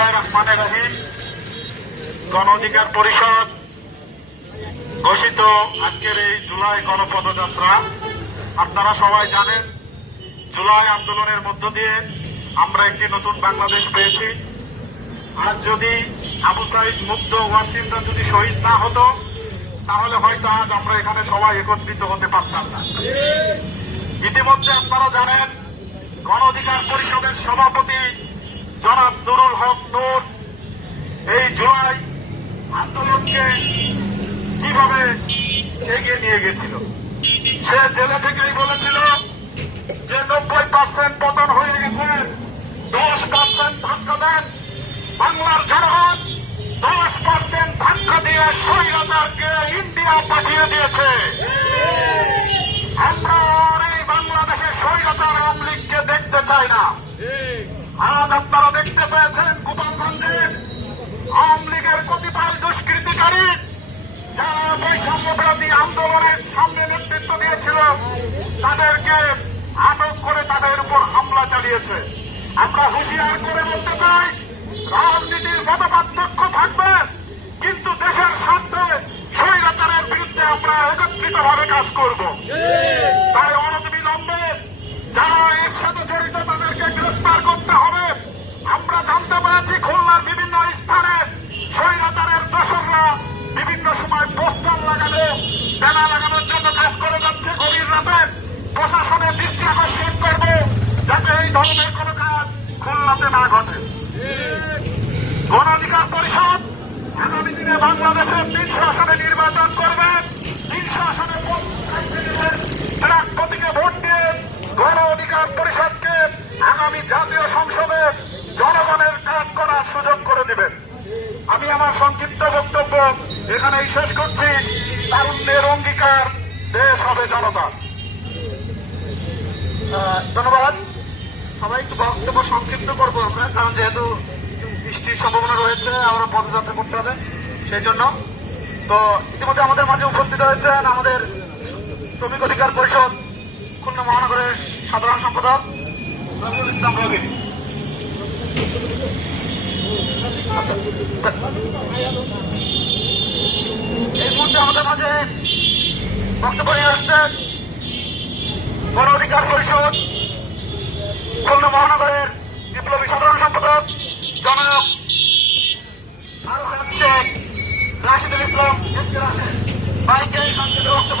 বিসমিল্লাহির রহমানির রহিম। গণ অধিকার পরিষদ ঘোষিত আজকের এই জুলাই গণপদযাত্রা, আপনারা সবাই জানেন জুলাই আন্দোলনের মধ্য দিয়ে আমরা একটি নতুন বাংলাদেশ পেয়েছি। আজ যদি আবু সাইদ মুগ্ধ ওয়াসিমরা যদি শহীদ না হতো তাহলে হয়তো আজ আমরা এখানে সবাই একত্রিত হতে পারতাম না। ইতিমধ্যে আপনারা জানেন গণ অধিকার পরিষদের সভাপতি জনাব নুরুল হক নূর এই জুলাই আন্দোলনকে কিভাবে এগিয়ে নিয়ে গেছিল। সে জেলে থেকেই বলেছিল যে 90% পতন হয়ে গেছে, 10% ধাক্কা দেন বাংলার জনগণ, 10% ধাক্কা দিয়ে স্বৈরাচারকে ইন্ডিয়া পাঠিয়ে দিয়েছে। আমরা আর এই বাংলাদেশের স্বৈরাচার আওয়ামী লীগকে দেখতে চাই না। আজ আপনারা দেখতে পেয়েছেন গোপালগঞ্জে আওয়ামী লীগের কতিপয় দুষ্কৃতিকারী যারা বৈষম্যবিরোধী আন্দোলনের সামনে নেতৃত্ব দিয়েছিল তাদেরকে আটক করে তাদের উপর হামলা চালিয়েছে। আমরা হুঁশিয়ার করে বলতে চাই, রাজনীতির মতপার্থক্য থাকবে কিন্তু দেশের স্বার্থে স্বৈরাচারের বিরুদ্ধে আমরা একত্রিতভাবে কাজ করব। তাই অনতিবিলম্বে যারা এর সাথে জড়িত তাদেরকে গ্রেফতার করতে হবে। আমরা জানতে পেরেছি খুলনার বিভিন্ন স্থানে স্বৈরাচারের দোসররা বিভিন্ন সময় পোস্টার লাগানো, ব্যানার লাগানোর জন্য কাজ করে যাচ্ছে গভীর রাতে। প্রশাসনের দৃষ্টি আকর্ষণ করব যাতে এই ধরনের কোনো কাজ খুলনাতে না ঘটে। গণ অধিকার পরিষদ আগামী দিনে বাংলাদেশে 300 আসনে নির্বাচন করবে। 300 আসনে প্রতীকে ভোট দিয়ে গণ অধিকার পরিষদকে আগামী জাতীয় সংসদে জনগণের কাজ করার সুযোগ করে দিবেন। আমি আমার সংক্ষিপ্ত বক্তব্য এখানেই শেষ করছি। তারুণ্যের অঙ্গীকার, দেশ হবে জনতা। ধন্যবাদ। সবাই একটু বক্তব্য সংক্ষিপ্ত করবো আমরা, কারণ যেহেতু বৃষ্টির সম্ভাবনা রয়েছে, আমরা পদযাত্রা করতে হবে সেই জন্য। তো ইতিমধ্যে আমাদের মাঝে উপস্থিত হয়েছেন আমাদের শ্রমিক অধিকার পরিষদ খুলনা মহানগরের সাধারণ সম্পাদক রবিউল ইসলাম রবি। এই মুহূর্তে আমাদের মাঝে বক্তব্য নিয়ে আসছেন গণ অধিকার পরিষদ খুলনা মহানগরের বিপ্লবী সাধারণ সম্পাদক জনাব শেখ রাশিদুল ইসলাম। বাইকে সংক্ষিপ্ত বক্তব্য